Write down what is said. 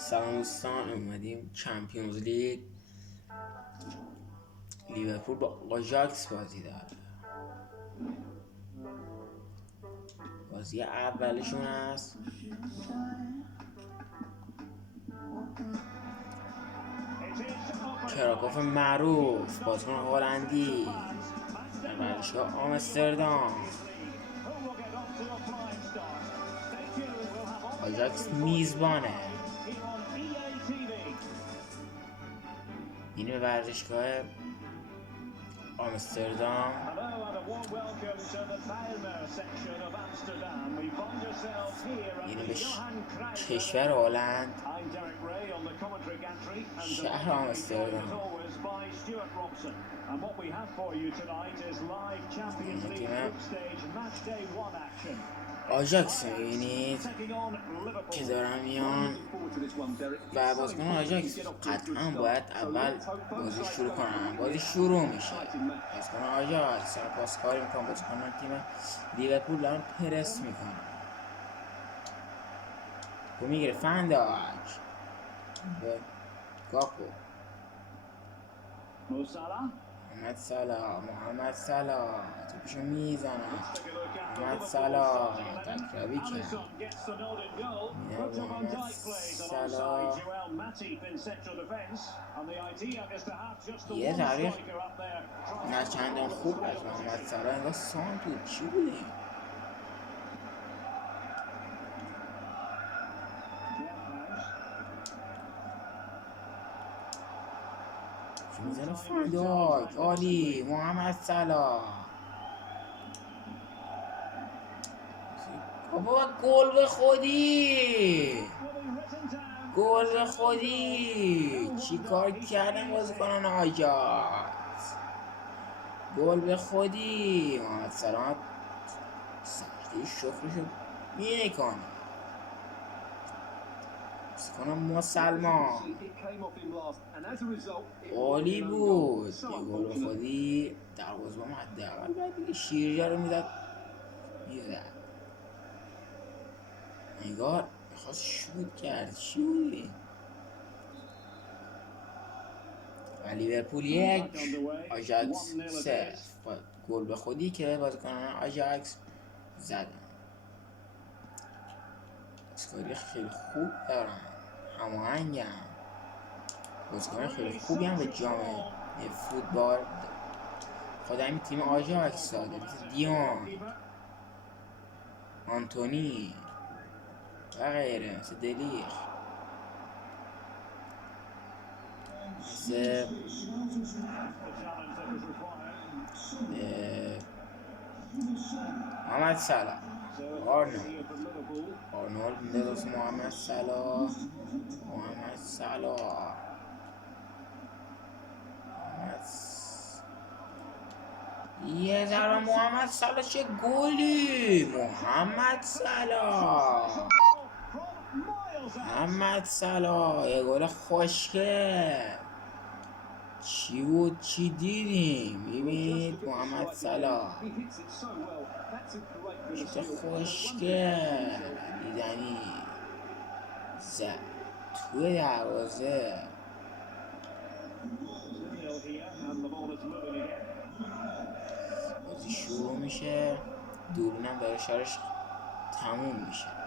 سلام دوستان، اومدیم چمپیونز لیگ. لیورپول با آژاکس بازی داره. بازی اولشون است. کراکوف معروف، بازیکن هلندی در ورزشگاه آمستردام. آژاکس میزبانه. این به ورزشگاه آمستردام. یعنی به کشور هلند، شهر آمستردام. آژاکس می‌بینید که دارن میان و بازیکن آژاکس قطعا باید اول بازی شروع کنن. بازی شروع میشه، بازیکن آژاکس پاسکاری میکنن، بازیکن تیم لیورپول دارن پرس میکنن. تو میگیره فنداک به گاکو، محمد صلاح توپشو میزنه. محمد صلاح تکرابی کرد. محمد صلاح یه تاریخ نه چندان خوب از محمد صلاح. انگار سان بود. چی بوده؟ میزنه فنداک. عالی. محمد صلاح. بابا گل به خودی، گل به خودی. چی کار کردن بازیکنان آژاکس؟ گل به خودی. محمد صلاح سجده شکرشو میکنه. بازیکن مسلمان عالی بود. یه گل به خودی. دروازه‌بان حداقل باید دیگه شیرجه رو میزد. انگار میخواست شوت کرد. چی بودی؟ و لیورپول 1 آژاکس 0. گل به خودی که بازیکنان آژاکس زدن. بازیکن خیلی خوب دارن، هماهنگن، بازیکن خیلی خوبی هم به جام فوتبال خود همین تیم آژاکس داده، مثل دیونگ، آنتونی و غیره، مثل دلیخ، مثل محمد صلاح، آرنولد میده دوست محمد صلاح. یه ذره محمد صلاح. چه گلی محمد صلاح. یه گل خوشگل. چی بود؟ چی دیدیم؟ ببینید محمد صلاح چه خوشگل دیدنی زد توی دروازه. بازی شروع میشه. دوربینم داره شارش تموم میشه.